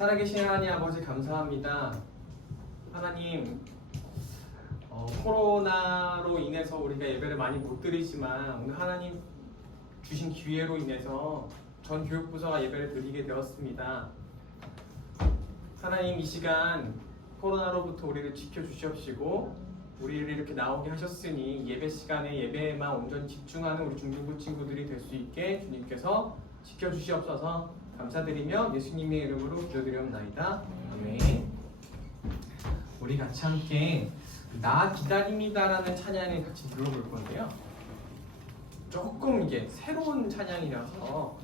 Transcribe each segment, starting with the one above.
살아계신 하나님 아버지 감사합니다. 하나님, 코로나로 인해서 우리가 예배를 많이 못 드리지만 오늘 하나님 주신 기회로 인해서 전 교육부서가 예배를 드리게 되었습니다. 하나님, 이 시간 코로나로부터 우리를 지켜주시옵시고 우리를 이렇게 나오게 하셨으니 예배 시간에 예배에만 온전히 집중하는 우리 중등부 친구들이 될 수 있게 주님께서 지켜주시옵소서. 감사드리며 예수님의 이름으로 기도드리옵나이다. 아멘. 우리 같이 함께 나 기다립니다라는 찬양을 같이 불러볼 건데요. 조금 이게 새로운 찬양이라서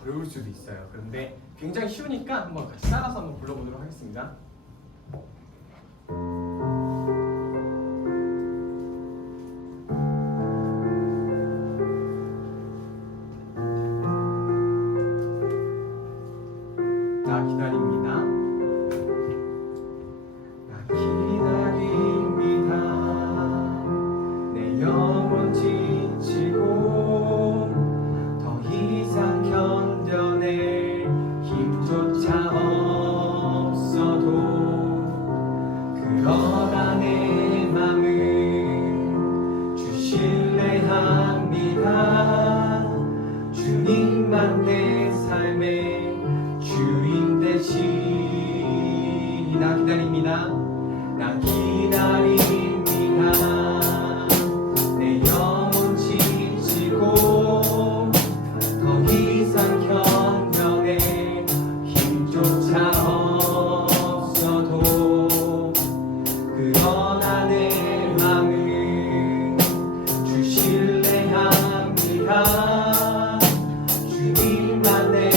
어려울 수도 있어요. 그런데 굉장히 쉬우니까 한번 같이 따라서 한번 불러보도록 하겠습니다. 나 기다립니다. 나 기다립니다. 내 영혼 지치고 더 이상 견뎌낼 힘조차 없어도 그러나 내 맘을 주실래 합니다. 주님만 내 삶의 주인 되시. 나 기다립니다. 나 기다립니다. 내 영혼 지치고 더 이상 견뎌낼 힘조차 없어도 그러나 내 맘을 주실래 합니다. 주님만 내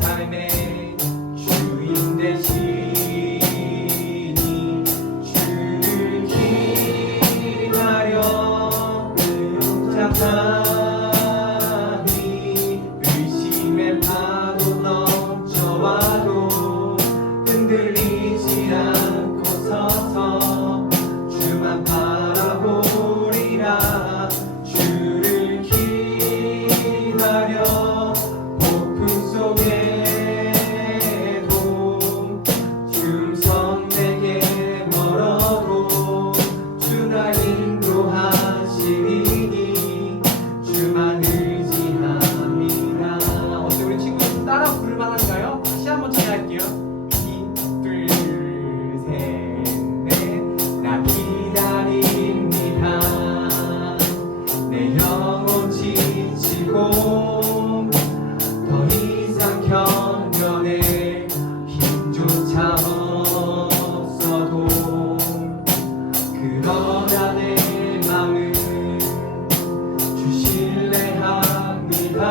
삶의 주인 되시니 주를 기다려 응답하니 의심의 파도 넘쳐와도 흔들리지 않고 서서 주만 바라보리라. 주를 기다려 폭풍 속에도 춤성 내게 멀어도 주나 인도하시니 주만 의지합니다. 어때 우리 친구 좀 따라 부를만한가요? 다시 한번 찬양할게요. 둘, 셋, 넷. 나 기다립니다. 내 영혼 지치고 더 이상 견뎌낼 힘조차 없어도 그러나 내 맘을 주실래 합니다.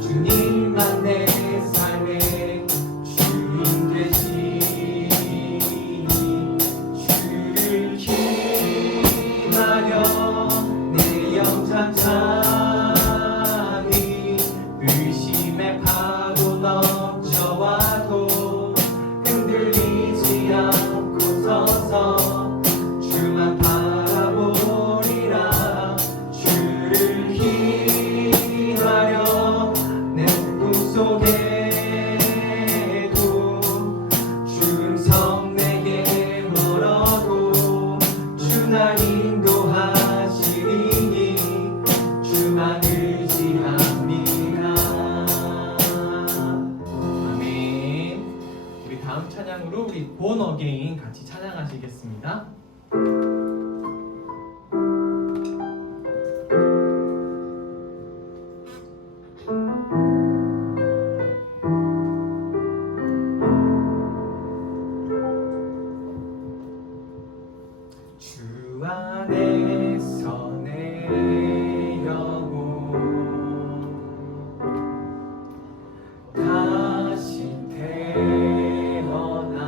주님만 내 삶의 주인 되시니 주를 기다려 내 영 잠잠히 의심의 파도 넘쳐와도 흔들리지 않고 서서 주만 바라보리라. 주를 기다려 내 꿈속에도 주음성 내게 멀어도 주나 인도하시니 주만 의지합니다. 아멘. 우리 다음 찬양으로 우리 본 어게인 같이 찬양하시겠습니다. 주 안에서 내 영혼 다시 태어나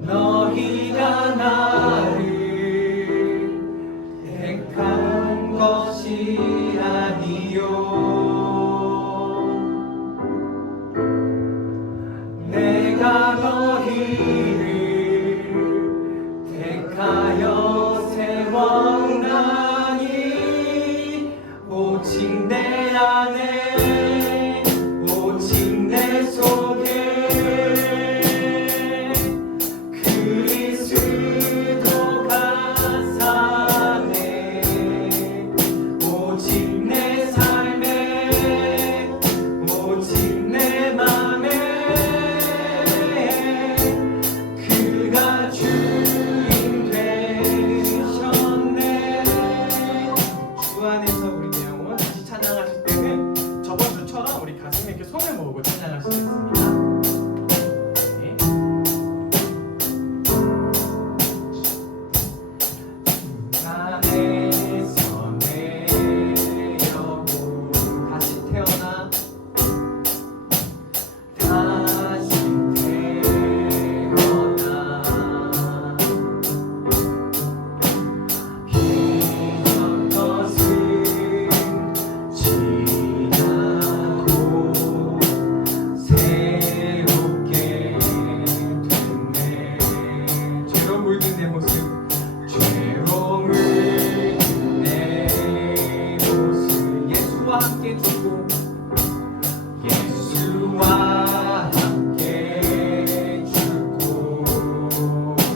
너희가 나를 택한 것이 아니요 내가 너희를 택하여 세웠나니 오직 내 안에 오직 내 속에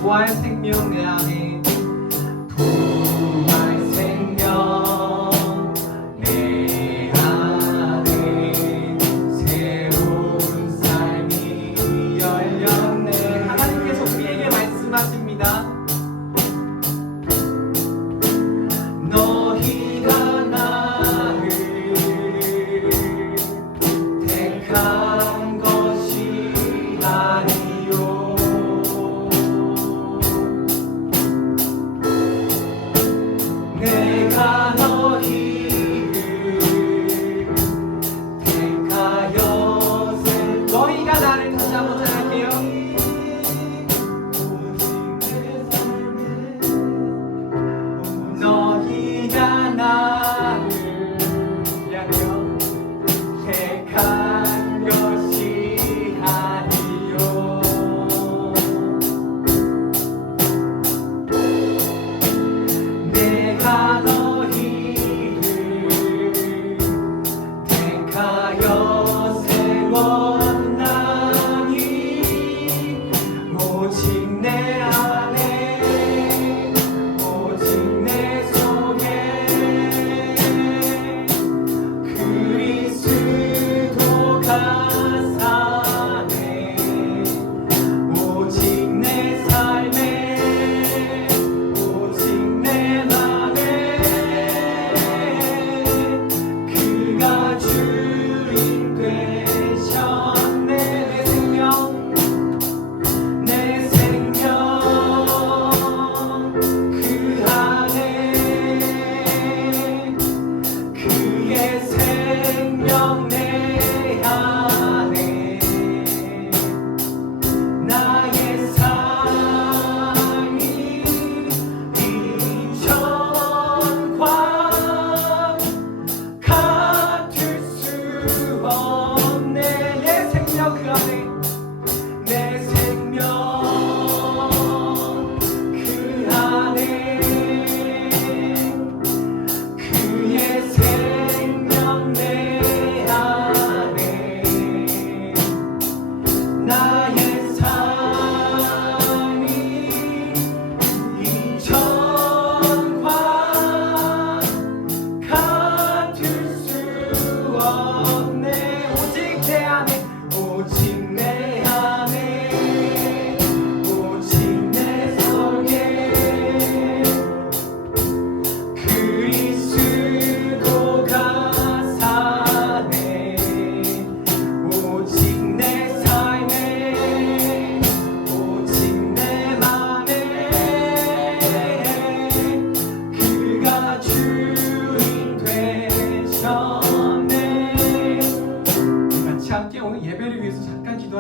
부활 생명 내 안에 부활 생명 내 안에 새로운 삶이 열렸네. 하나님께서 우리에게 말씀하십니다. 너희가 나를 택한 것이 아니요 내가 너희를 택하여 너희가 나를 다시 한번 잘할게요. 너희가 나를 미안해요 택한 것이 아니요 내가 너희를 택하여 세웠나니 오직 내 안에 오직 내 속에 그리스도가 사네 오직 내 삶에 오직 내 맘에 그가 주인 되셨네 내 생명 그 안에 그의 생명 내 안에 나의 삶이 이전과 같을 수 없네 내 생명 그 안에 내 생명 그 안에 그의 생명 내 안에 나의 삶이 이전과 같을 수 없네 오직 내 안에 오직 내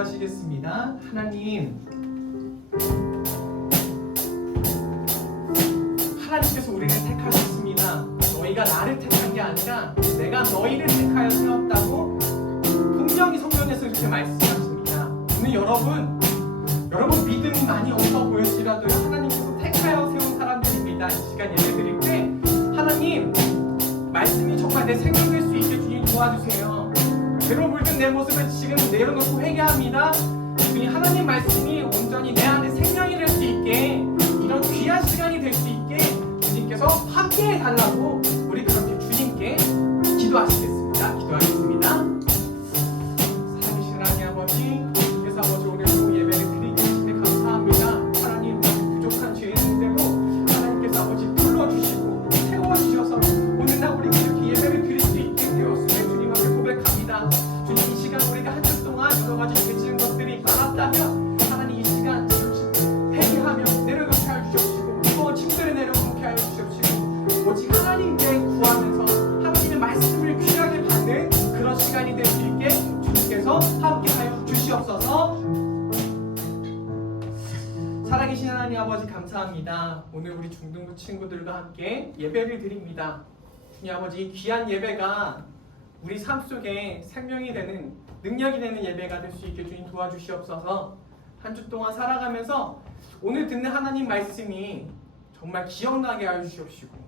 기도하시겠습니다. 하나님께서 우리를 택하셨습니다. 너희가 나를 택한 게 아니라 내가 너희를 택하여 세웠다고 분명히 성경에서 이렇게 말씀하십니다. 오늘 여러분 믿음이 많이 없어 보일지라도요, 하나님께서 택하여 세운 사람들입니다. 이 시간 예배 드릴 때 하나님 말씀이 정말 내 생명 될 수 있게 주님 도와주세요. 죄로 물든 내 모습을 지금 내려놓고 회개합니다. 주님, 하나님 말씀이 온전히 내 안에 생명이 될 수 있게, 이런 귀한 시간이 될 수 있게 주님께서 함께 해달라고 우리 그렇게 주님께 기도하시겠습니다. 기도하겠습니다. 살아계신 하나님 아버지, 그래서 아버지 오늘도 예배를 드리기 위해 감사합니다. 하나님, 부족한 죄인들로 하나님께서 아버지 불러주시고 세워주셔서 오늘날 우리가 이렇게 예배를 드릴 수 있게 되었음을 주님 앞에 고백합니다. 주님, 이 시간 우리가 한 주 동안 여러 가지 죄지은 것들이 많았다면 하나님 이 시간 회개하며 내려놓게 하여 주시옵시고, 무거운 짐들을 내려놓게 하여 주시옵시고, 오직 하나님께 구하면서 하나님의 말씀을 귀하게 받는 그런 시간이 될 수 있게 주님께서 함께 하여 주시옵소서. 살아계신 하나님 아버지 감사합니다. 오늘 우리 중등부 친구들과 함께 예배를 드립니다. 주님 아버지, 이 귀한 예배가 우리 삶 속에 생명이 되는, 능력이 되는 예배가 될 수 있게 주님 도와주시옵소서. 한 주 동안 살아가면서 오늘 듣는 하나님 말씀이 정말 기억나게 하여 주시옵시고,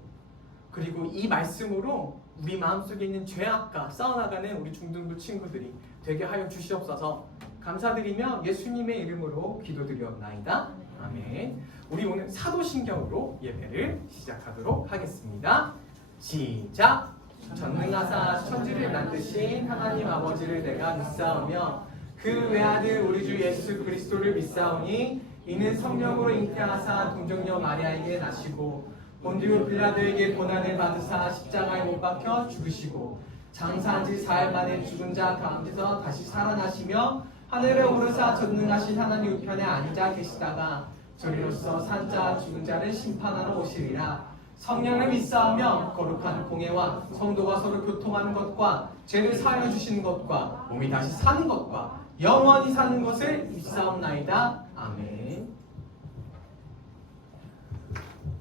그리고 이 말씀으로 우리 마음속에 있는 죄악과 싸워나가는 우리 중등부 친구들이 되게 하여 주시옵소서. 감사드리며 예수님의 이름으로 기도드리옵나이다. 아멘. 우리 오늘 사도신경으로 예배를 시작하도록 하겠습니다. 시작. 전능하사 천지를 만드신 하나님 아버지를 내가 믿사오며 그 외아들 우리 주 예수 그리스도를 믿사오니 이는 성령으로 잉태하사 동정녀 마리아에게 나시고 본디오 빌라도에게 고난을 받으사 십자가에 못 박혀 죽으시고 장사한 지 4일 만에 죽은 자 가운데서 다시 살아나시며 하늘에 오르사 전능하신 하나님 우편에 앉아 계시다가 저리로서 산 자 죽은 자를 심판하러 오시리라. 성령을 믿사오며 거룩한 공예와 성도가 서로 교통하는 것과 죄를 사하여 주시는 것과 몸이 다시 사는 것과 영원히 사는 것을 믿사옵나이다. 아멘.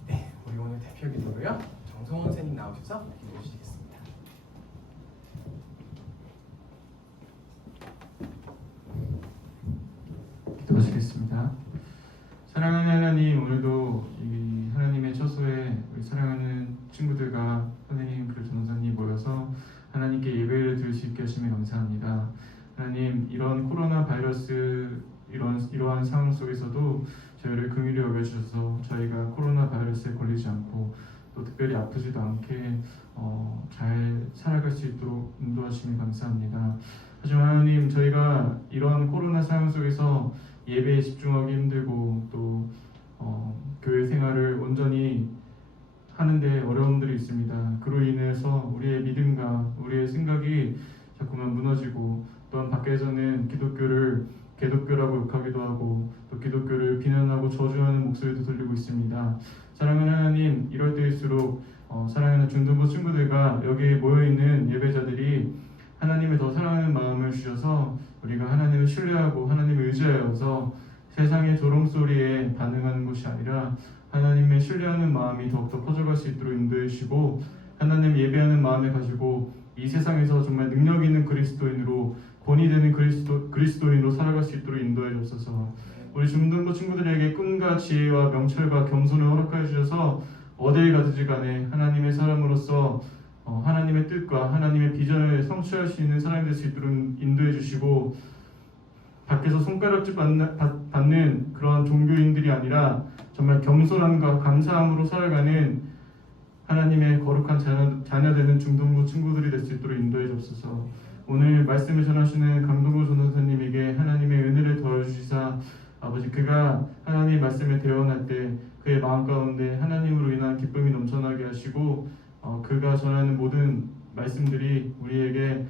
네, 우리 오늘 대표 기도로요, 정성원 선생님 나오셔서 기도해 주시겠습니다. 기도하시겠습니다. 사랑하는 하나님, 오늘도 이 하나님의 처소에 우리 사랑하는 친구들과 선생님 그리고 전도사님 모여서 하나님께 예배를 드릴 수 있게 하시며 감사합니다. 하나님, 이런 코로나 바이러스 이러한 상황 속에서도 저희를 긍휼히 여겨주셔서 저희가 코로나 바이러스에 걸리지 않고 또 특별히 아프지도 않게 잘 살아갈 수 있도록 인도하시며 감사합니다. 하지만 하나님, 저희가 이런 코로나 상황 속에서 예배에 집중하기 힘들고 또 교회 생활을 온전히 하는데 어려움들이 있습니다. 그로 인해서 우리의 믿음과 우리의 생각이 자꾸만 무너지고, 또한 밖에서는 기독교를 개독교라고 욕하기도 하고 또 기독교를 비난하고 저주하는 목소리도 들리고 있습니다. 사랑하는 하나님, 이럴 때일수록 사랑하는 중등부 친구들과 여기에 모여있는 예배자들이 하나님을 더 사랑하는 마음을 주셔서 우리가 하나님을 신뢰하고 하나님을 의지하여서 세상의 조롱소리에 반응하는 것이 아니라 하나님을 신뢰하는 마음이 더욱더 커져갈 수 있도록 인도해 주시고, 하나님 예배하는 마음을 가지고 이 세상에서 정말 능력 있는 그리스도인으로, 권위 되는 그리스도인으로 살아갈 수 있도록 인도해 주옵소서. 우리 중등부 친구들에게 꿈과 지혜와 명철과 겸손을 허락하여 주셔서 어딜 가든지 간에 하나님의 사람으로서 하나님의 뜻과 하나님의 비전을 성취할 수 있는 사람이 될 수 있도록 인도해 주시고, 밖에서 손가락질 받는 그러한 종교인들이 아니라 정말 겸손함과 감사함으로 살아가는 하나님의 거룩한 자녀 되는 중등부 친구들이 될 수 있도록 인도해 주옵소서. 오늘 말씀을 전하시는 강동구 전도사님에게 하나님의 은혜를 더해주시사 아버지, 그가 하나님의 말씀에 대언할 때 그의 마음 가운데 하나님으로 인한 기쁨이 넘쳐나게 하시고, 그가 전하는 모든 말씀들이 우리에게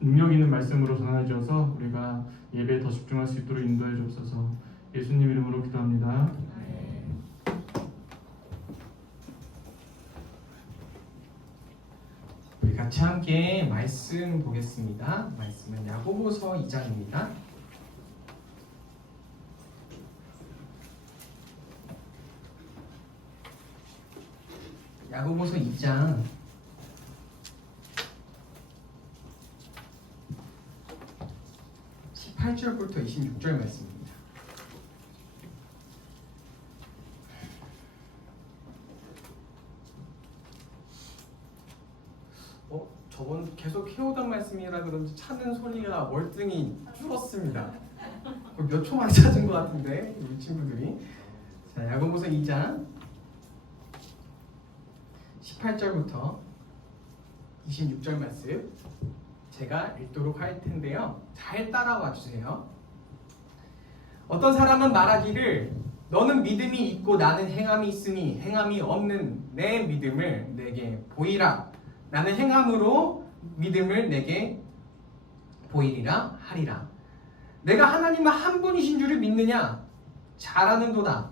능력 있는 말씀으로 전해져서 우리가 예배에 더 집중할 수 있도록 인도해 주옵소서. 예수님 이름으로 기도합니다. 우리 같이 함께 말씀 보겠습니다. 말씀은 야고보서 2장입니다. 야고보서 2장 18절부터 26절 말씀입니다. 저번 계속 해오던 말씀이라 그런지 찾는 소리가 월등히 줄었습니다. 몇 초 만에 찾은 것 같은데 우리 친구들이. 자, 야고보서 2장 18절부터 26절 말씀 제가 읽도록 할 텐데요. 잘 따라와 주세요. 어떤 사람은 말하기를 너는 믿음이 있고 나는 행함이 있으니 행함이 없는 내 믿음을 내게 보이라. 나는 행함으로 믿음을 내게 보이리라 하리라. 내가 하나님은 한 분이신 줄을 믿느냐? 잘하는도다.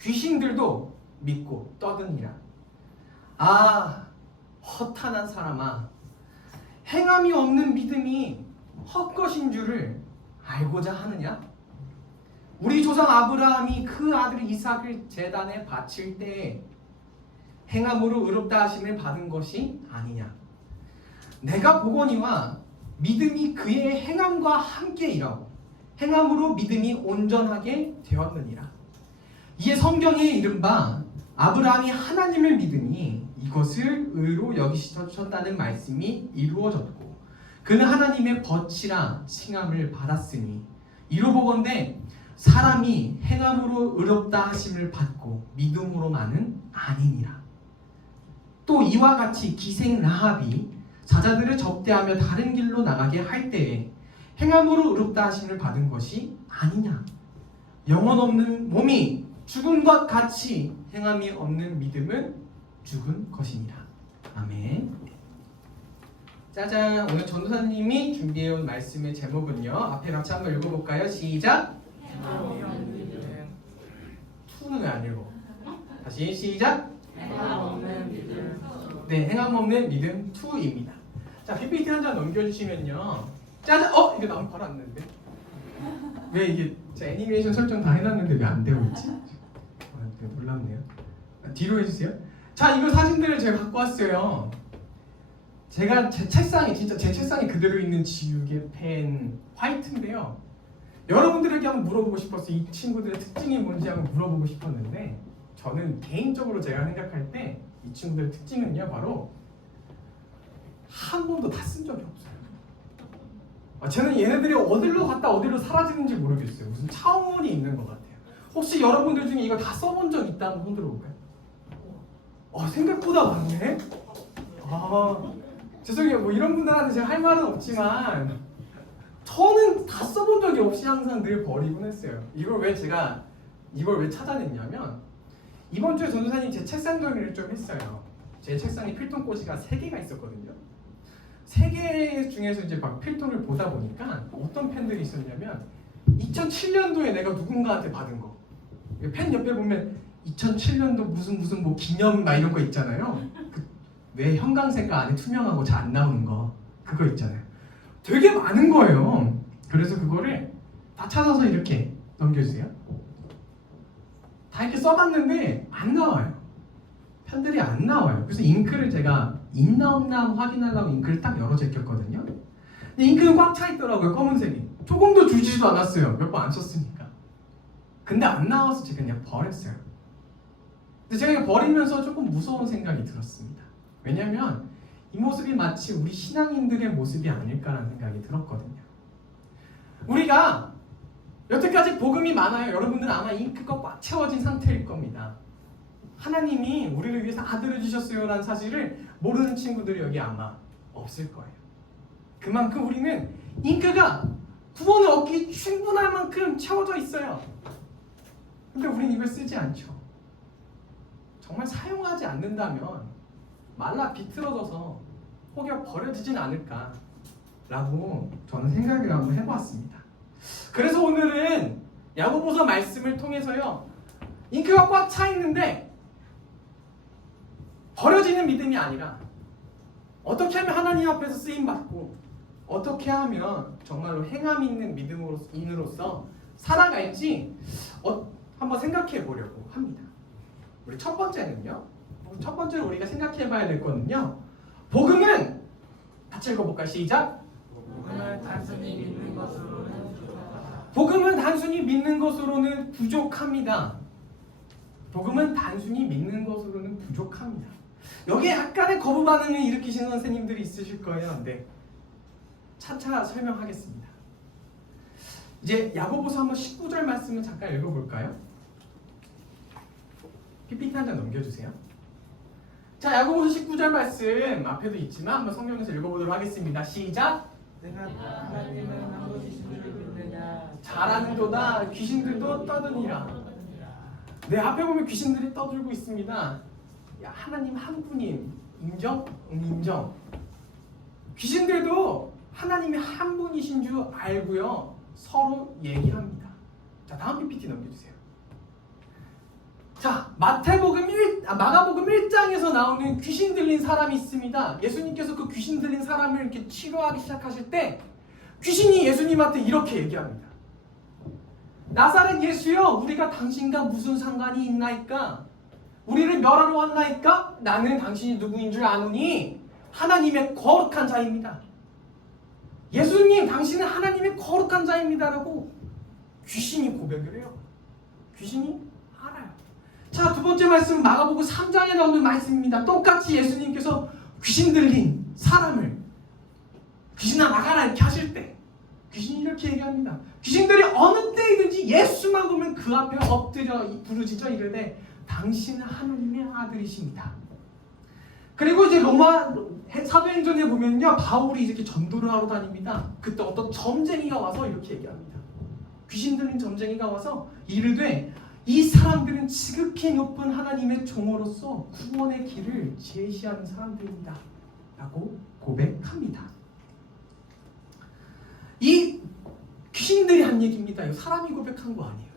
귀신들도 믿고 떠드니라. 아, 허탄한 사람아, 행함이 없는 믿음이 헛것인 줄을 알고자 하느냐? 우리 조상 아브라함이 그 아들 이삭을 제단에 바칠 때에 행함으로 의롭다 하심을 받은 것이 아니냐? 내가 보거니와 믿음이 그의 행함과 함께 일하고 행함으로 믿음이 온전하게 되었느니라. 이에 성경에 이른바 아브라함이 하나님을 믿으니 이것을 의로 여기셨다는 말씀이 이루어졌고 그는 하나님의 벗이라 칭함을 받았으니 이로 보건대 사람이 행함으로 의롭다 하심을 받고 믿음으로만은 아니니라. 또 이와 같이 기생 라합이 사자들을 접대하며 다른 길로 나가게 할 때에 행함으로 의롭다 하심을 받은 것이 아니냐. 영혼 없는 몸이 죽은 것 같이 행함이 없는 믿음은 죽은 것이니라. 아멘. 짜잔, 오늘 전도사님이 준비해온 말씀의 제목은요, 앞에 같이 한번 읽어볼까요? 시작. 투는 왜 안 읽어? 다시 시작. 행함 없는 믿음. 네, 행함 없는 믿음 2입니다. 자, PPT 한 장 넘겨주시면요. 짜잔! 이게 나오면 바로 안 되는데. 왜 이게 제 애니메이션 설정 다 해놨는데 왜 안 되고 있지? 놀랍네요. 뒤로 해주세요. 자, 이거 사진들을 제가 갖고 왔어요. 제가 제 책상에 진짜 제 책상에 그대로 있는 지우개 펜 화이트인데요. 여러분들에게 한번 물어보고 싶었어요. 이 친구들의 특징이 뭔지 한번 물어보고 싶었는데 저는 개인적으로 제가 생각할 때 이 친구들의 특징은요 바로 한 번도 다 쓴 적이 없어요. 저는 얘네들이 어디로 갔다 어디로 사라지는지 모르겠어요. 무슨 차원이 있는 것 같아요. 혹시 여러분들 중에 이거 다 써본 적 있다면 손 들어볼까요? 생각보다 많네. 죄송해요. 뭐 이런 분들한테 제가 할 말은 없지만 저는 다 써본 적이 없이 항상 늘 버리곤 했어요. 이걸 왜 찾아냈냐면 이번 주에 전도사님 제 책상 정리를 좀 했어요. 제 책상에 필통꽂이가 3개가 있었거든요. 3개 중에서 이제 막 필통을 보다 보니까 어떤 펜들이 있었냐면 2007년도에 내가 누군가한테 받은 거. 펜 옆에 보면 2007년도 무슨 뭐 기념 막 이런 거 있잖아요. 왜 형광색깔 안에 투명하고 잘 안 나오는 거 그거 있잖아요. 되게 많은 거예요. 그래서 그거를 다 찾아서 이렇게 넘겨주세요. 다 이렇게 써봤는데 안 나와요. 편들이 안 나와요. 그래서 잉크를 제가 있나 없나 확인하려고 잉크를 딱 열어 제꼈거든요. 근데 잉크는 꽉 차 있더라고요. 검은색이. 조금도 주지도 않았어요. 몇 번 안 썼으니까. 근데 안 나와서 제가 그냥 버렸어요. 근데 제가 이거 버리면서 조금 무서운 생각이 들었습니다. 왜냐면 이 모습이 마치 우리 신앙인들의 모습이 아닐까라는 생각이 들었거든요. 우리가 여태까지 복음이 많아요. 여러분들은 아마 잉크가 꽉 채워진 상태일 겁니다. 하나님이 우리를 위해서 아들을 주셨어요라는 사실을 모르는 친구들이 여기 아마 없을 거예요. 그만큼 우리는 잉크가 구원을 얻기 충분할 만큼 채워져 있어요. 근데 우리는 이걸 쓰지 않죠. 정말 사용하지 않는다면 말라 비틀어져서 혹여 버려지진 않을까라고 저는 생각을 한번 해보았습니다. 그래서 오늘은 야고보서 말씀을 통해서요, 잉크가 꽉 차 있는데 버려지는 믿음이 아니라 어떻게 하면 하나님 앞에서 쓰임 받고 어떻게 하면 정말로 행함 있는 믿음인으로서 살아갈지 한번 생각해 보려고 합니다. 우리 첫 번째는요. 첫 번째로 우리가 생각해 봐야 될 거는요. 복음은 같이 읽어볼까요? 시작. 복음을 단순히 믿는 것으로는 부족하다. 복음은 단순히 믿는 것으로는 부족합니다. 복음은 단순히 믿는 것으로는 부족합니다. 여기에 약간의 거부 반응을 일으키시는 선생님들이 있으실 거예요. 근데 차차 설명하겠습니다. 이제 야고보서 한번 19절 말씀을 잠깐 읽어볼까요? PPT 한 장 넘겨주세요. 자, 야고보서 19절 말씀 앞에도 있지만 한번 성경에서 읽어보도록 하겠습니다. 시작! 내가 하나님은 한 분이신 줄 믿느냐. 잘하는도다 귀신들도 떠드니라. 네, 앞에 보면 귀신들이 떠들고 있습니다. 야, 하나님 한 분임 인정? 인정. 귀신들도 하나님이 한 분이신 줄 알고요. 서로 얘기합니다. 자, 다음 PPT 넘겨주세요. 자, 마가복음 1장에서 나오는 귀신 들린 사람이 있습니다. 예수님께서 그 귀신 들린 사람을 이렇게 치료하기 시작하실 때 귀신이 예수님한테 이렇게 얘기합니다. 나사렛 예수여, 우리가 당신과 무슨 상관이 있나이까? 우리를 멸하러 왔나이까? 나는 당신이 누구인 줄 아노니 하나님의 거룩한 자입니다. 예수님, 당신은 하나님의 거룩한 자입니다라고 귀신이 고백을 해요. 귀신이 알아요. 자, 두 번째 말씀은 마가복음 3장에 나오는 말씀입니다. 똑같이 예수님께서 귀신 들린 사람을 귀신아 나가라 이렇게 하실 때 귀신이 이렇게 얘기합니다. 귀신들이 어느 때이든지 예수만 보면 그 앞에 엎드려 부르짖어 이르되 당신은 하나님의 아들이십니다. 그리고 이제 로마 사도행전에 보면요, 바울이 이렇게 전도를 하러 다닙니다. 그때 어떤 점쟁이가 와서 이렇게 얘기합니다. 귀신 들린 점쟁이가 와서 이르되 이 사람들은 지극히 높은 하나님의 종으로서 구원의 길을 제시하는 사람들입니다 라고 고백합니다. 이 귀신들이 한 얘기입니다. 이 사람이 고백한 거 아니에요.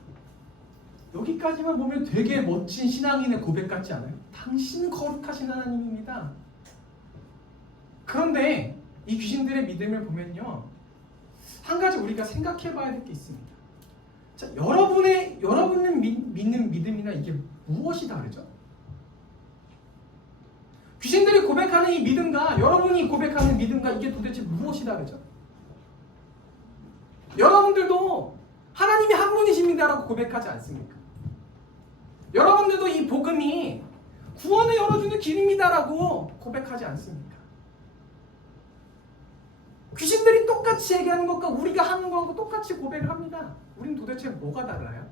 여기까지만 보면 되게 멋진 신앙인의 고백 같지 않아요? 당신은 거룩하신 하나님입니다. 그런데 이 귀신들의 믿음을 보면요, 한 가지 우리가 생각해 봐야 될 게 있습니다. 자, 여러분은 믿는 믿음이나 이게 무엇이 다르죠? 귀신들이 고백하는 이 믿음과 여러분이 고백하는 믿음과 이게 도대체 무엇이 다르죠? 여러분들도 하나님이 한 분이십니다라고 고백하지 않습니까? 여러분들도 이 복음이 구원을 열어주는 길입니다라고 고백하지 않습니까? 귀신들이 똑같이 얘기하는 것과 우리가 하는 것하고 똑같이 고백을 합니다. 우린 도대체 뭐가 달라요?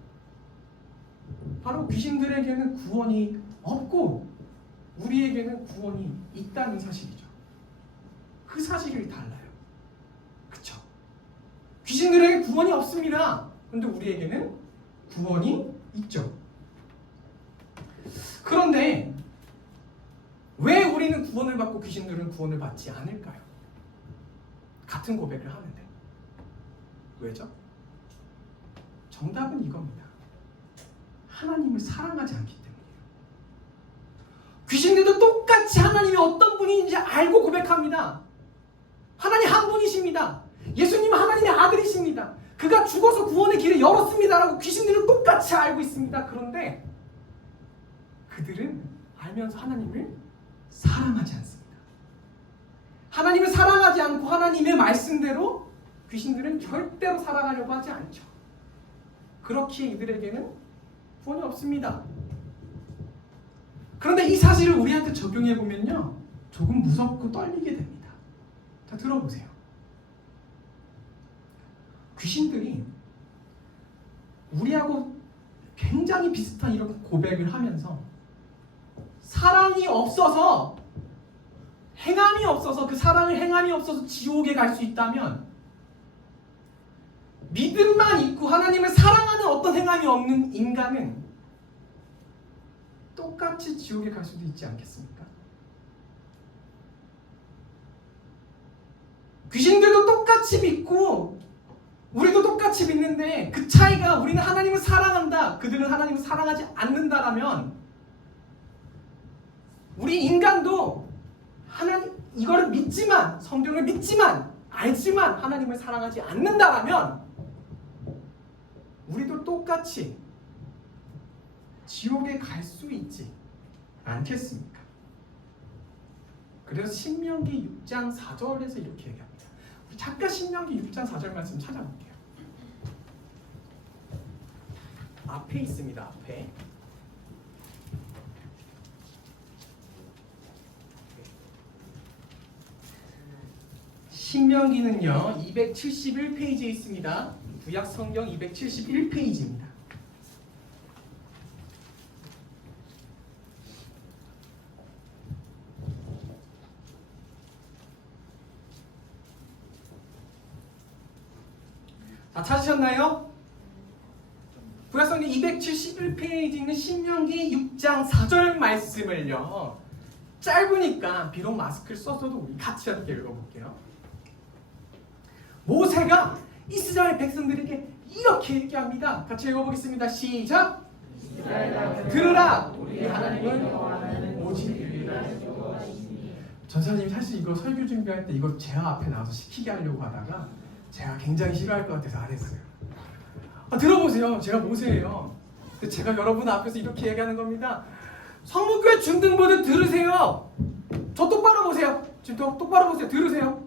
바로 귀신들에게는 구원이 없고 우리에게는 구원이 있다는 사실이죠. 그 사실이 달라요. 그렇죠? 귀신들에게 구원이 없습니다. 그런데 우리에게는 구원이 있죠. 그런데 왜 우리는 구원을 받고 귀신들은 구원을 받지 않을까요? 같은 고백을 하는데 왜죠? 정답은 이겁니다. 하나님을 사랑하지 않기 때문이에요. 귀신들도 똑같이 하나님이 어떤 분인지 알고 고백합니다. 하나님 한 분이십니다. 예수님은 하나님의 아들이십니다. 그가 죽어서 구원의 길을 열었습니다라고 귀신들은 똑같이 알고 있습니다. 그런데 그들은 알면서 하나님을 사랑하지 않습니다. 하나님을 사랑하지 않고 하나님의 말씀대로 귀신들은 절대로 살아가려고 하지 않죠. 그렇기에 이들에게는 구원이 없습니다. 그런데 이 사실을 우리한테 적용해 보면요, 조금 무섭고 떨리게 됩니다. 자, 들어보세요. 귀신들이 우리하고 굉장히 비슷한 이런 고백을 하면서 사랑이 없어서 행함이 없어서 그 사랑을 행함이 없어서 지옥에 갈 수 있다면 믿음만 있고 하나님을 사랑하는 어떤 행함이 없는 인간은 똑같이 지옥에 갈 수도 있지 않겠습니까? 귀신들도 똑같이 믿고 우리도 똑같이 믿는데 그 차이가 우리는 하나님을 사랑한다, 그들은 하나님을 사랑하지 않는다라면 우리 인간도 이거를 믿지만, 성경을 믿지만, 알지만 하나님을 사랑하지 않는다라면 우리도 똑같이 지옥에 갈 수 있지 않겠습니까? 그래서 신명기 6장 4절에서 이렇게 얘기합니다. 우리 잠깐 신명기 6장 4절 말씀 찾아볼게요. 앞에 있습니다. 앞에. 신명기는요 271페이지에 있습니다. 구약 성경 271페이지입니다. 다 찾으셨나요? 구약 성경 271페이지 있는 신명기 6장 4절 말씀을요 짧으니까 비록 마스크를 썼어도 우리 같이 함께 읽어볼게요. 모세가 이스라엘 백성들에게 이렇게 얘기합니다. 같이 읽어보겠습니다. 시작! 들으라! 우리 하나님은 오직 유일한 여호와이시니. 전사님 사실 이거 설교 준비할 때 이거 제가 앞에 나와서 시키게 하려고 하다가 제가 굉장히 싫어할 것 같아서 안 했어요. 들어보세요. 제가 모세예요. 제가 여러분 앞에서 이렇게 얘기하는 겁니다. 성문교회 중등부들 들으세요. 저 똑바로 보세요. 지금 똑바로 보세요. 들으세요.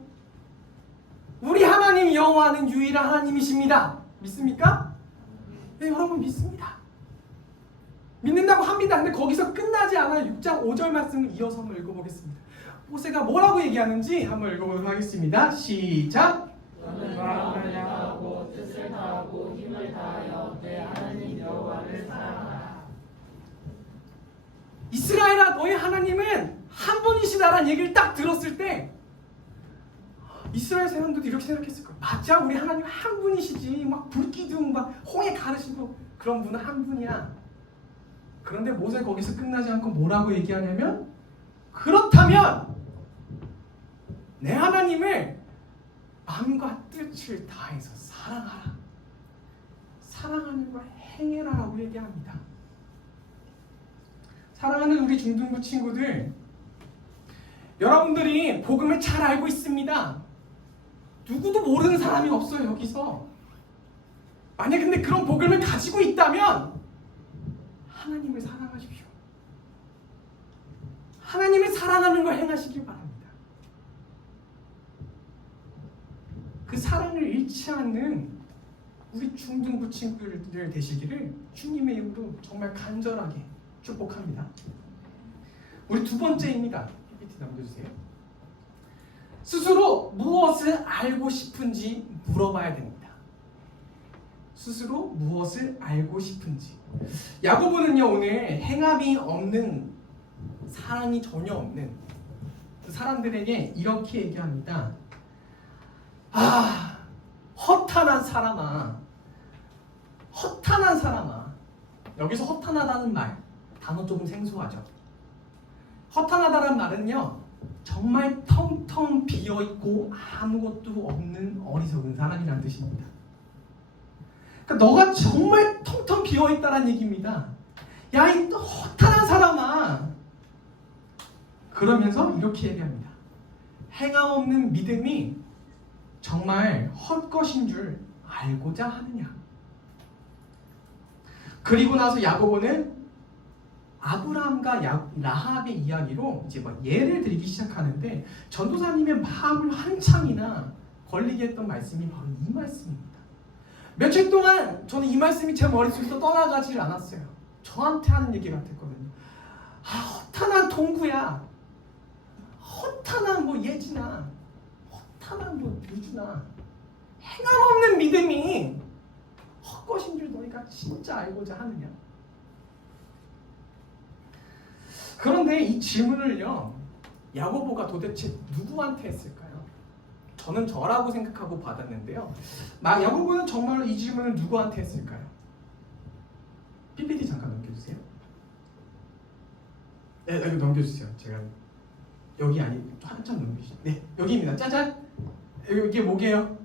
우리 하나님 여호와는 유일한 하나님이십니다. 믿습니까? 네, 여러분 믿습니다. 믿는다고 합니다. 근데 거기서 끝나지 않아요. 6장 5절 말씀을 이어서 한번 읽어보겠습니다. 모세가 뭐라고 얘기하는지 한번 읽어보도록 하겠습니다. 시작! 너는 마음을 다하고 뜻을 다하고 힘을 다하여 내 하나님 여호와를 사랑하라. 이스라엘아, 너의 하나님은 한 분이시다라는 얘기를 딱 들었을 때 이스라엘 사람들도 이렇게 생각했을 거예요. 맞아, 우리 하나님 한 분이시지. 막 불기둥 막 홍해 가르시고 그런 분은 한 분이야. 그런데 모세 거기서 끝나지 않고 뭐라고 얘기하냐면, 그렇다면 내 하나님을 마음과 뜻을 다해서 사랑하라. 사랑하는 걸 행해라라고 얘기합니다. 사랑하는 우리 중등부 친구들, 여러분들이 복음을 잘 알고 있습니다. 누구도 모르는 사람이 없어요, 여기서. 만약 근데 그런 복음을 가지고 있다면 하나님을 사랑하십시오. 하나님을 사랑하는 걸 행하시길 바랍니다. 그 사랑을 잃지 않는 우리 중등부 친구들 되시기를 주님의 이름으로 정말 간절하게 축복합니다. 우리 두 번째입니다. PPT 남겨주세요. 스스로 무엇을 알고 싶은지 물어봐야 됩니다. 스스로 무엇을 알고 싶은지. 야고보는요, 오늘 행함이 없는, 사랑이 전혀 없는 그 사람들에게 이렇게 얘기합니다. 아, 허탄한 사람아, 허탄한 사람아. 여기서 허탄하다는 말, 단어 조금 생소하죠. 허탄하다는 말은요, 정말 텅텅 비어있고 아무것도 없는 어리석은 사람이라는 뜻입니다. 그러니까 너가 정말 텅텅 비어있다는 얘기입니다. 야, 이 허탄한 사람아. 그러면서 이렇게 얘기합니다. 행함 없는 믿음이 정말 헛것인 줄 알고자 하느냐. 그리고 나서 야고보는 아브라함과 라합의 이야기로 이제 막 예를 들기 시작하는데, 전도사님의 마음을 한창이나 걸리게 했던 말씀이 바로 이 말씀입니다. 며칠 동안 저는 이 말씀이 제 머릿속에서 떠나가질 않았어요. 저한테 하는 얘기 같았거든요. 아, 허탄한 동구야, 허탄한 뭐 예지나, 허탄한 뭐 유주나, 행함 없는 믿음이 헛것인 줄 너희가 진짜 알고자 하느냐. 그런데 이 질문을요, 야고보가 도대체 누구한테 했을까요? 저는 저라고 생각하고 받았는데요, 야고보는 정말로 이 질문을 누구한테 했을까요? PPT 잠깐 넘겨주세요. 네, 여기 넘겨주세요. 제가 여기 아니 한참 넘기시죠. 네, 여기입니다. 짜잔. 이게 뭐게요?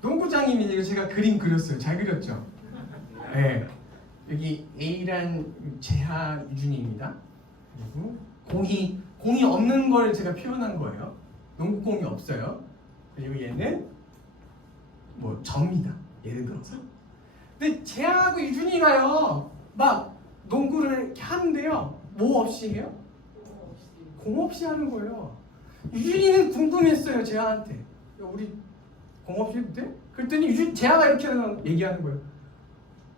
농구장입니다. 제가 그림 그렸어요. 잘 그렸죠? 네. 여기 A란 재하 유준이입니다. 그리고 공이 공이 없는 걸 제가 표현한 거예요. 농구공이 없어요. 그리고 얘는 뭐 접니다. 예를 들어서. 근데 재하고 유준이가요 막 농구를 이렇게 하는데요. 뭐 없이 해요? 공 없이 하는 거예요. 유준이는 궁금했어요. 재하한테. 야, 우리 공 없이 해도 돼? 그랬더니 재하가 이렇게 얘기하는 거예요.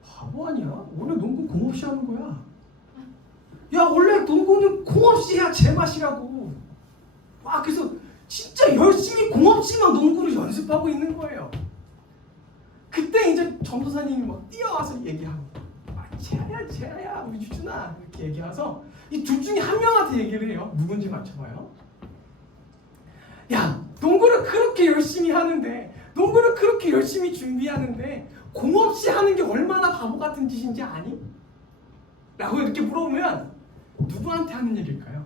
바보 아니야? 원래 농구 공 없이 하는 거야. 야, 원래 농구는 공 없이 해야 제맛이라고. 와, 그래서 진짜 열심히 공 없이만 농구를 연습하고 있는 거예요. 그때 이제 전도사님이 막 뛰어와서 얘기하고, 재하야, 우리 유준아 이렇게 얘기해서 이 둘 중에 한 명한테 얘기를 해요. 누군지 맞춰봐요. 야, 농구를 그렇게 열심히 하는데, 농구를 그렇게 열심히 준비하는데 공 없이 하는 게 얼마나 바보 같은 짓인지 아니? 라고 이렇게 물어보면 누구한테 하는 얘기일까요?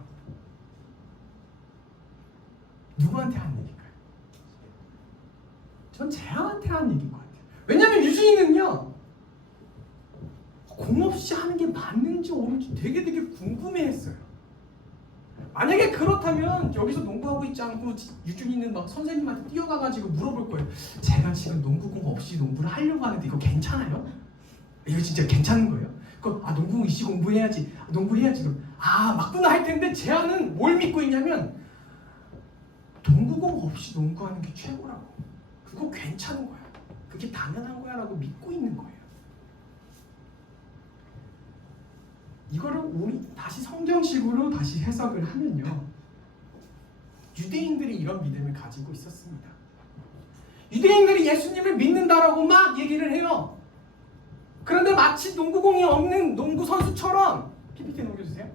누구한테 하는 얘기일까요? 전 재하한테 하는 얘기인 것 같아요. 왜냐면 유준이는요 공 없이 하는 게 맞는지 옳은지 되게 궁금해했어요. 만약에 그렇다면 여기서 농구하고 있지 않고 유준이는 막 선생님한테 뛰어가가지고 물어볼 거예요. 제가 지금 농구공 없이 농구를 하려고 하는데 이거 괜찮아요? 이거 진짜 괜찮은 거예요? 그럼 농구 이씨 공부해야지. 농구를 해야지. 그럼 맞구나 할 텐데 재하는 뭘 믿고 있냐면 농구공 없이 농구하는 게 최고라고. 그거 괜찮은 거야. 그게 당연한 거야 라고 믿고 있는 거예요. 이거를 우리 다시 성경식으로 다시 해석을 하면요. 유대인들이 이런 믿음을 가지고 있었습니다. 유대인들이 예수님을 믿는다라고 막 얘기를 해요. 그런데 마치 농구공이 없는 농구 선수처럼 PPT 넘겨주세요.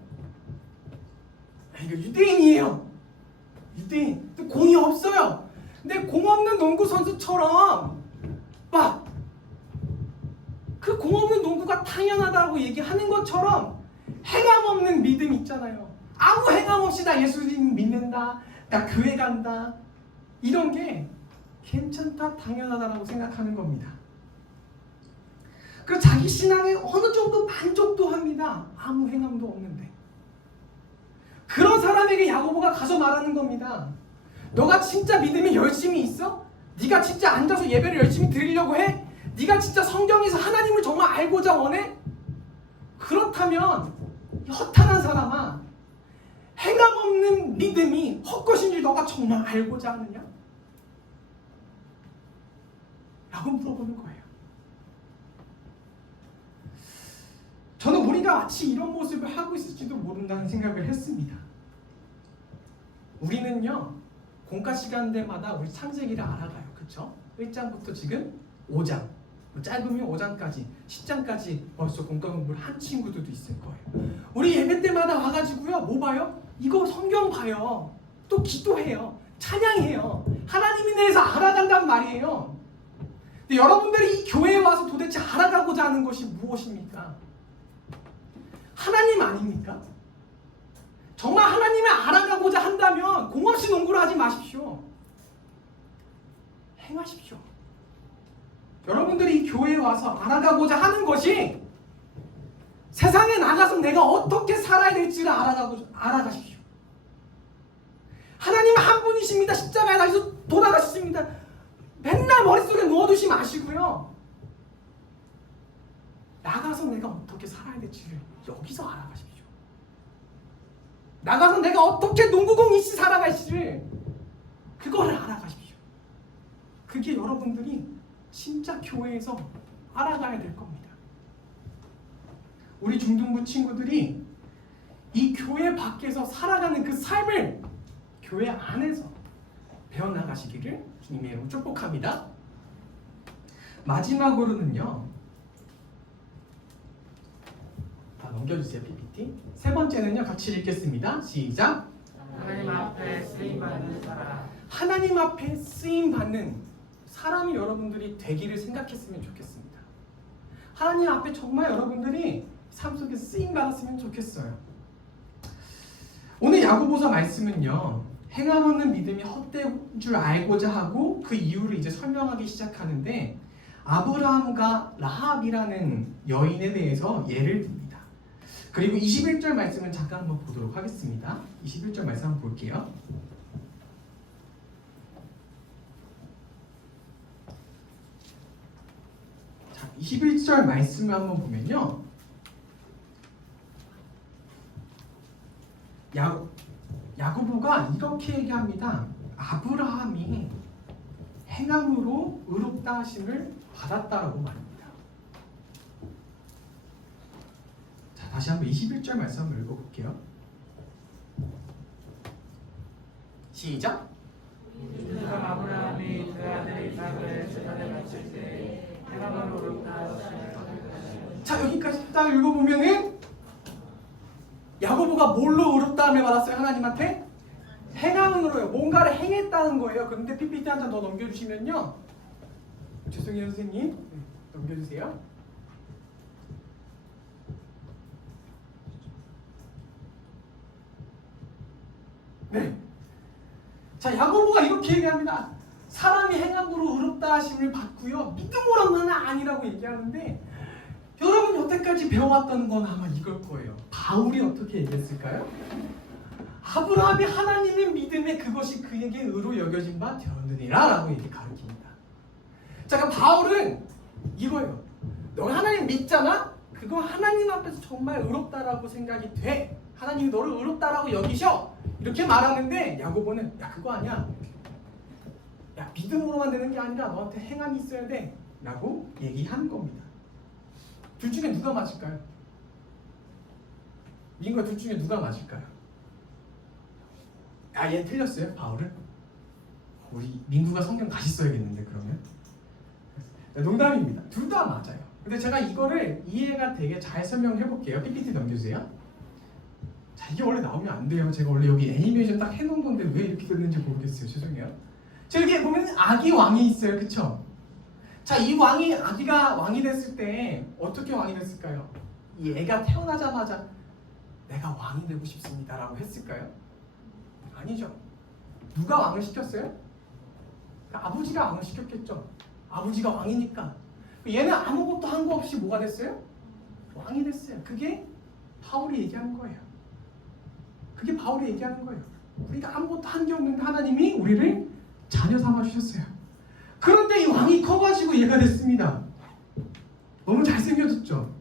이거 유대인이에요. 유대인. 공이 없어요. 근데 공 없는 농구 선수처럼 막 그 공 없는 농구가 당연하다고 얘기하는 것처럼 행함 없는 믿음 있잖아요. 아무 행함 없이 나 예수님 믿는다, 나 교회 간다, 이런 게 괜찮다, 당연하다라고 생각하는 겁니다. 그래서 자기 신앙에 어느 정도 만족도 합니다. 아무 행함도 없는데. 그런 사람에게 야고보가 가서 말하는 겁니다. 너가 진짜 믿음이 열심히 있어? 네가 진짜 앉아서 예배를 열심히 드리려고 해? 네가 진짜 성경에서 하나님을 정말 알고자 원해? 그렇다면 허탄한 사람아, 행함 없는 믿음이 헛것인 줄 너가 정말 알고자 하느냐? 라고 물어보는 거예요. 저는 우리가 마치 이런 모습을 하고 있을지도 모른다는 생각을 했습니다. 우리는요, 공과 시간대마다 우리 창세기를 알아가요. 그쵸? 1장부터 지금 5장, 짧으면 5장까지, 10장까지 벌써 공과 공부를 한 친구들도 있을 거예요. 우리 예배 때마다 와가지고요, 뭐 봐요? 이거 성경 봐요. 또 기도해요. 찬양해요. 하나님에 대해서 알아간단 말이에요. 근데 여러분들이 이 교회에 와서 도대체 알아가고자 하는 것이 무엇입니까? 하나님 아닙니까? 정말 하나님을 알아가고자 한다면 공없이 농구를 하지 마십시오. 행하십시오. 여러분들이 이 교회에 와서 알아가고자 하는 것이 세상에 나가서 내가 어떻게 살아야 될지를 알아가십시오. 하나님은 한 분이십니다. 십자가에 달려서 돌아가셨습니다. 맨날 머릿속에 넣어두지 마시고요. 나가서 내가 어떻게 살아야 될지를 여기서 알아가십시오. 나가서 내가 어떻게 농구공 이씨 살아갈지를 그거를 알아가십시오. 그게 여러분들이 진짜 교회에서 알아가야 될 겁니다. 우리 중등부 친구들이 이 교회 밖에서 살아가는 그 삶을 교회 안에서 배워나가시기를 주님의 이름으로 축복합니다. 마지막으로는요, 넘겨주세요. PPT. 세 번째는요, 같이 읽겠습니다. 시작. 하나님 앞에 쓰임받는 사람. 하나님 앞에 쓰임받는 사람이 여러분들이 되기를 생각했으면 좋겠습니다. 하나님 앞에 정말 여러분들이 삶 속에 쓰임받았으면 좋겠어요. 오늘 야고보서 말씀은요, 행함 없는 믿음이 헛된 줄 알고자 하고 그 이유를 이제 설명하기 시작하는데, 아브라함과 라합이라는 여인에 대해서 예를 듭니다. 그리고 21절 말씀은 잠깐 한번 보도록 하겠습니다. 21절 말씀 한번 볼게요. 자, 21절 말씀을 한번 보면요. 야고보가 이렇게 얘기합니다. 아브라함이 행함으로 의롭다 하심을 받았다라고 말합니다. 자, 다시 한번 21절 말씀 한번 읽어볼게요. 시작. 그가 아브라함이 그 아들 이삭을 제단에 바칠 때 행함으로 의롭다 하심을 받았다. 자, 여기까지 딱 읽어보면은 야고보가 뭘로 의롭다함을 받았어요? 하나님한테? 행함으로요. 뭔가를 행했다는 거예요. 그런데 PPT 한 장 더 넘겨주시면요. 죄송해요 선생님. 네, 넘겨주세요. 네. 자, 야고보가 이렇게 얘기합니다. 사람이 행함으로 의롭다 하심을 받고요. 믿음으로는 아니라고 얘기하는데 여러분 여태까지 배워왔던 건 아마 이걸 거예요. 바울이 어떻게 얘기했을까요? 아브라함이 하나님의 믿음에 그것이 그에게 의로 여겨진 바 되었느니라 라고 이렇게 가르칩니다. 자, 그럼 바울은 이거예요. 너 하나님 믿잖아? 그거 하나님 앞에서 정말 의롭다라고 생각이 돼. 하나님이 너를 의롭다라고 여기셔. 이렇게 말하는데 야고보는 야 그거 아니야. 야 믿음으로만 되는 게 아니라 너한테 행함이 있어야 돼. 라고 얘기하는 겁니다. 둘 중에 누가 맞을까요? 민과 둘 중에 누가 맞을까요? 아, 얘 틀렸어요, 바울은? 우리 민구가 성경 다시 써야겠는데 그러면? 농담입니다. 둘 다 맞아요. 근데 제가 이거를 이해가 되게 잘 설명해 볼게요. PPT 넘겨주세요. 자, 이게 원래 나오면 안 돼요. 제가 원래 여기 애니메이션 딱 해놓은 건데 왜 이렇게 됐는지 모르겠어요. 죄송해요. 자, 여기 보면 아기 왕이 있어요. 그쵸? 자, 이 왕이 아기가 왕이 됐을 때 어떻게 왕이 됐을까요? 이 애가 태어나자마자 내가 왕이 되고 싶습니다 라고 했을까요? 아니죠. 누가 왕을 시켰어요? 아버지가 왕을 시켰겠죠. 아버지가 왕이니까. 얘는 아무것도 한 거 없이 뭐가 됐어요? 왕이 됐어요. 그게 바울이 얘기하는 거예요. 그게 바울이 얘기하는 거예요. 우리가 아무것도 한 게 없는데 하나님이 우리를 자녀 삼아 주셨어요. 그런데 이 왕이 커가지고 얘가 됐습니다. 너무 잘생겨졌죠?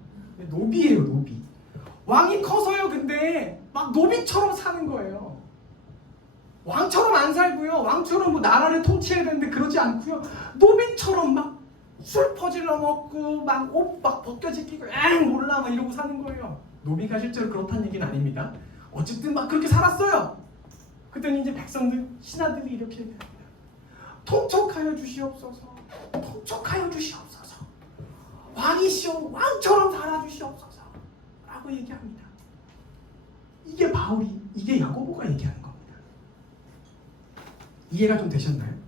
노비예요, 노비. 왕이 커서요, 근데 막 노비처럼 사는 거예요. 왕처럼 안 살고요. 왕처럼 뭐 나라를 통치해야 되는데 그러지 않고요. 노비처럼 막 술 퍼질러 먹고 막 옷 막 벗겨지끼고 몰라 막 이러고 사는 거예요. 노비가 실제로 그렇다는 얘기는 아닙니다. 어쨌든 막 그렇게 살았어요. 그랬더니 이제 백성들, 신하들이 이렇게 얘기합니다. 통촉하여 주시옵소서. 통촉하여 주시옵소서. 왕이시오. 왕처럼 살아주시옵소서. 라고 얘기합니다. 이게 바울이, 이게 야고보가 얘기하는 겁니다. 이해가 좀 되셨나요?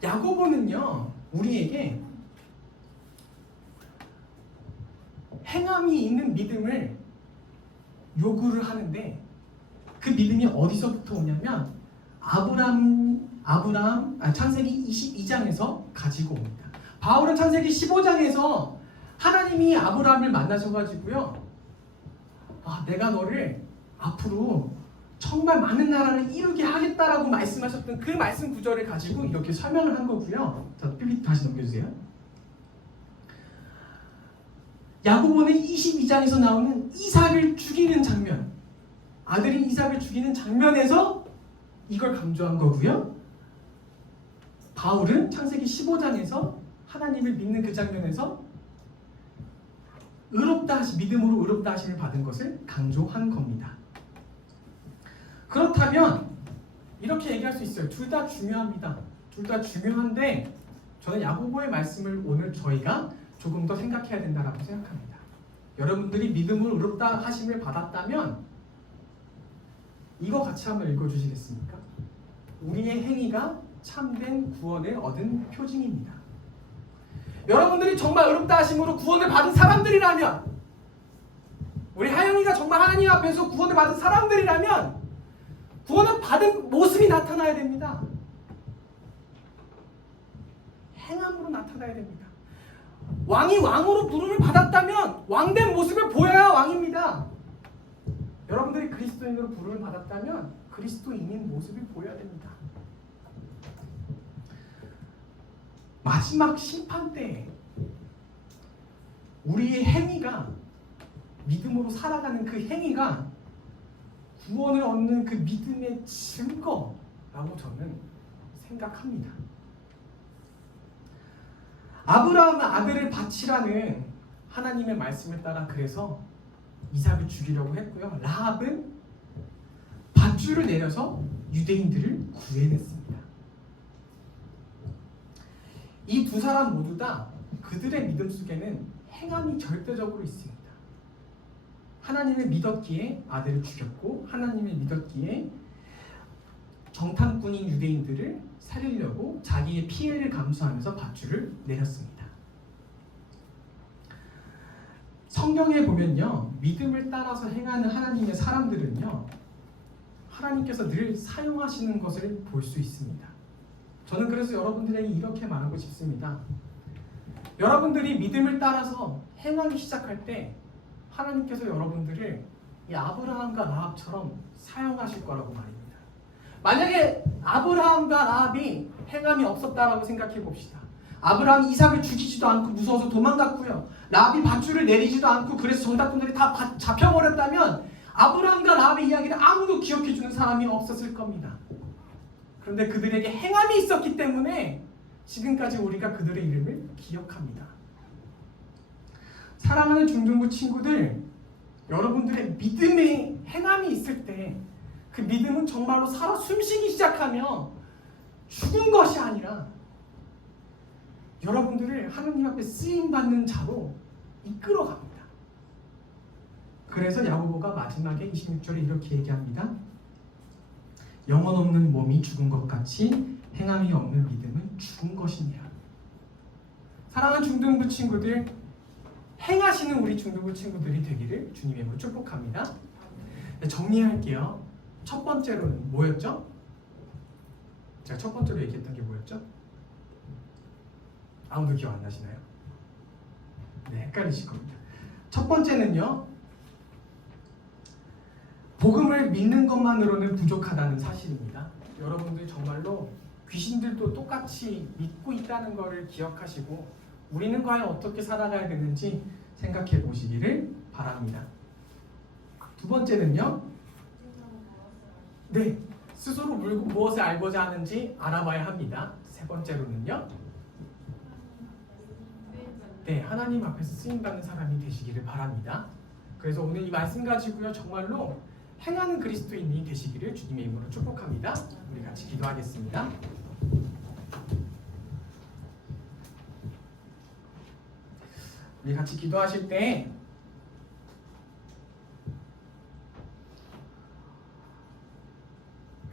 야고보는요, 우리에게 행함이 있는 믿음을 요구를 하는데 그 믿음이 어디서부터 오냐면 창세기 22장에서 가지고 옵니다. 바울은 창세기 15장에서 하나님이 아브라함을 만나셔가지고요, 내가 너를 앞으로 정말 많은 나라를 이루게 하겠다라고 말씀하셨던 그 말씀 구절을 가지고 이렇게 설명을 한 거고요. 자, PPT 다시 넘겨주세요. 야고보는 22장에서 나오는 이삭을 죽이는 장면, 아들인 이삭을 죽이는 장면에서 이걸 강조한 거고요. 바울은 창세기 15장에서 하나님을 믿는 그 장면에서 믿음으로 의롭다 하심을 받은 것을 강조한 겁니다. 그렇다면 이렇게 얘기할 수 있어요. 둘 다 중요합니다. 둘 다 중요한데 저는 야고보의 말씀을 오늘 저희가 조금 더 생각해야 된다고 생각합니다. 여러분들이 믿음으로 의롭다 하심을 받았다면 이거 같이 한번 읽어주시겠습니까? 우리의 행위가 참된 구원을 얻은 표징입니다. 여러분들이 정말 의롭다 하심으로 구원을 받은 사람들이라면, 우리 하영이가 정말 하나님 앞에서 구원을 받은 사람들이라면 구원을 받은 모습이 나타나야 됩니다. 행함으로 나타나야 됩니다. 왕이 왕으로 부름을 받았다면 왕된 모습을 보여야 왕입니다. 여러분들이 그리스도인으로 부름을 받았다면 그리스도인인 모습을 보여야 됩니다. 마지막 심판 때 우리의 행위가, 믿음으로 살아가는 그 행위가 구원을 얻는 그 믿음의 증거라고 저는 생각합니다. 아브라함은 아들을 바치라는 하나님의 말씀에 따라 그래서 이삭을 죽이려고 했고요. 라합은 밧줄을 내려서 유대인들을 구해냈습니다. 이 두 사람 모두 다 그들의 믿음 속에는 행함이 절대적으로 있습니다. 하나님을 믿었기에 아들을 죽였고, 하나님을 믿었기에 정탐꾼인 유대인들을 살리려고 자기의 피해를 감수하면서 밧줄을 내렸습니다. 성경에 보면요, 믿음을 따라서 행하는 하나님의 사람들은요, 하나님께서 늘 사용하시는 것을 볼 수 있습니다. 저는 그래서 여러분들에게 이렇게 말하고 싶습니다. 여러분들이 믿음을 따라서 행하기 시작할 때 하나님께서 여러분들을 이 아브라함과 라합처럼 사용하실 거라고 말입니다. 만약에 아브라함과 라합이 행함이 없었다라고 생각해 봅시다. 아브라함이 이삭을 죽이지도 않고 무서워서 도망갔고요. 라합이 밧줄을 내리지도 않고 그래서 정탐꾼들이 다 잡혀버렸다면 아브라함과 라합의 이야기를 아무도 기억해주는 사람이 없었을 겁니다. 그런데 그들에게 행함이 있었기 때문에 지금까지 우리가 그들의 이름을 기억합니다. 사랑하는 중등부 친구들, 여러분들의 믿음의 행함이 있을 때 그 믿음은 정말로 살아 숨쉬기 시작하며 죽은 것이 아니라 여러분들을 하나님 앞에 쓰임받는 자로 이끌어갑니다. 그래서 야고보가 마지막에 26절에 이렇게 얘기합니다. 영혼 없는 몸이 죽은 것 같이 행함이 없는 믿음은 죽은 것이니라. 사랑하는 중등부 친구들, 행하시는 우리 중등부 친구들이 되기를 주님의 이름으로 축복합니다. 정리할게요. 첫 번째로는 뭐였죠? 제가 첫 번째로 얘기했던 게 뭐였죠? 아무도 기억 안 나시나요? 네, 헷갈리실 겁니다. 첫 번째는요, 복음을 믿는 것만으로는 부족하다는 사실입니다. 여러분들 정말로 귀신들도 똑같이 믿고 있다는 것을 기억하시고 우리는 과연 어떻게 살아가야 되는지 생각해 보시기를 바랍니다. 두 번째는요, 네, 스스로 무엇을 알고자 하는지 알아봐야 합니다. 세 번째로는요, 네, 하나님 앞에서 쓰임받는 사람이 되시기를 바랍니다. 그래서 오늘 이 말씀 가지고요, 정말로 행하는 그리스도인이 되시기를 주님의 이름으로 축복합니다. 우리 같이 기도하겠습니다. 우리 같이 기도하실 때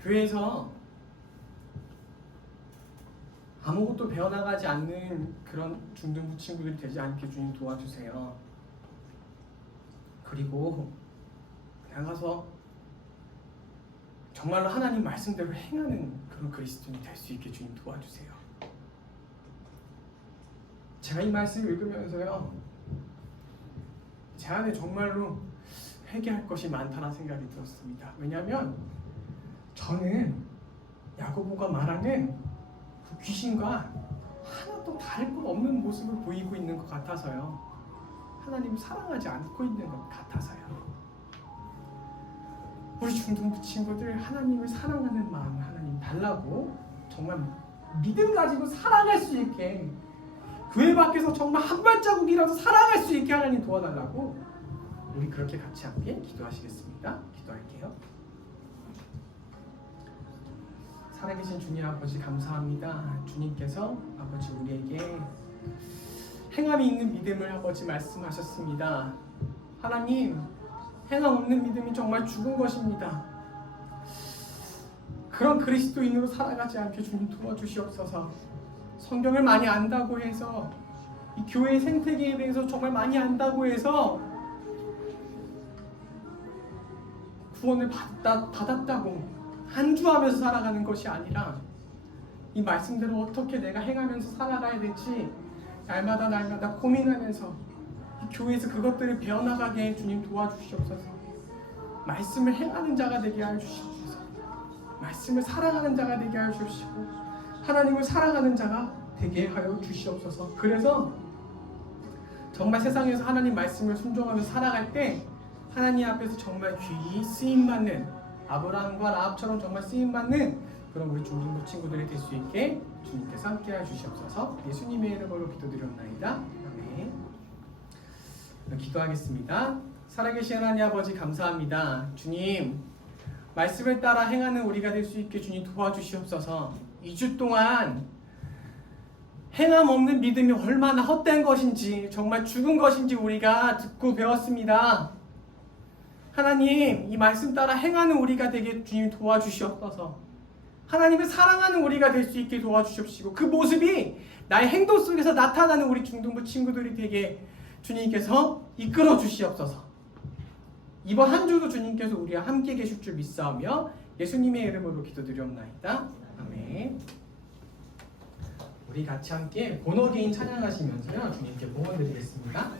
교회에서 아무것도 배워나가지 않는 그런 중등부 친구들이 되지 않게 주님 도와주세요. 그리고 나가서 정말로 하나님 말씀대로 행하는 그런 그리스도인이 될 수 있게 주님 도와주세요. 제가 이 말씀을 읽으면서요, 제 안에 정말로 회개할 것이 많다는 생각이 들었습니다. 왜냐하면 저는 야고보가 말하는 그 귀신과 하나도 다를 것 없는 모습을 보이고 있는 것 같아서요, 하나님을 사랑하지 않고 있는 것 같아서요. 우리 중등부 친구들 하나님을 사랑하는 마음을 하나님 달라고, 정말 믿음 가지고 살아갈 수 있게, 교회 밖에서 정말 한 발자국이라도 살아갈 수 있게 하나님 도와달라고 우리 그렇게 같이 함께 기도하시겠습니다. 기도할게요. 살아계신 주님 아버지 감사합니다. 주님께서 아버지 우리에게 행함이 있는 믿음을 아버지 말씀하셨습니다. 하나님, 행함 없는 믿음이 정말 죽은 것입니다. 그런 그리스도인으로 살아가지 않게 주님 도와주시옵소서. 성경을 많이 안다고 해서, 이 교회의 생태계에 대해서 정말 많이 안다고 해서 구원을 받았다고 안주하면서 살아가는 것이 아니라 이 말씀대로 어떻게 내가 행하면서 살아가야 될지 날마다 고민하면서 이 교회에서 그것들을 배워나가게 주님 도와주시옵소서. 말씀을 행하는 자가 되게 하여 주시옵소서. 말씀을 사랑하는 자가 되게 하여 주시고 하나님을 사랑하는 자가 되게 하여 주시옵소서. 그래서 정말 세상에서 하나님 말씀을 순종하며 살아갈 때 하나님 앞에서 정말 귀히 쓰임받는 아브라함과 라합처럼 정말 쓰임받는 그런 우리 중등부 친구들이 될 수 있게 주님께서 함께하여 주시옵소서. 예수님의 이름으로 기도드렸나이다. 아멘. 기도하겠습니다. 살아계신 하나님 아버지 감사합니다. 주님 말씀을 따라 행하는 우리가 될 수 있게 주님 도와주시옵소서. 2주 동안 행함 없는 믿음이 얼마나 헛된 것인지 정말 죽은 것인지 우리가 듣고 배웠습니다. 하나님 이 말씀 따라 행하는 우리가 되게 주님 도와주시옵소서. 하나님을 사랑하는 우리가 될 수 있게 도와주시옵시고 그 모습이 나의 행동 속에서 나타나는 우리 중등부 친구들이 되게 주님께서 이끌어 주시옵소서. 이번 한 주도 주님께서 우리와 함께 계실 줄 믿사오며 예수님의 이름으로 기도드리옵나이다. 아멘. 우리 같이 함께 본어게인 찬양하시면서요 주님께 봉헌드리겠습니다.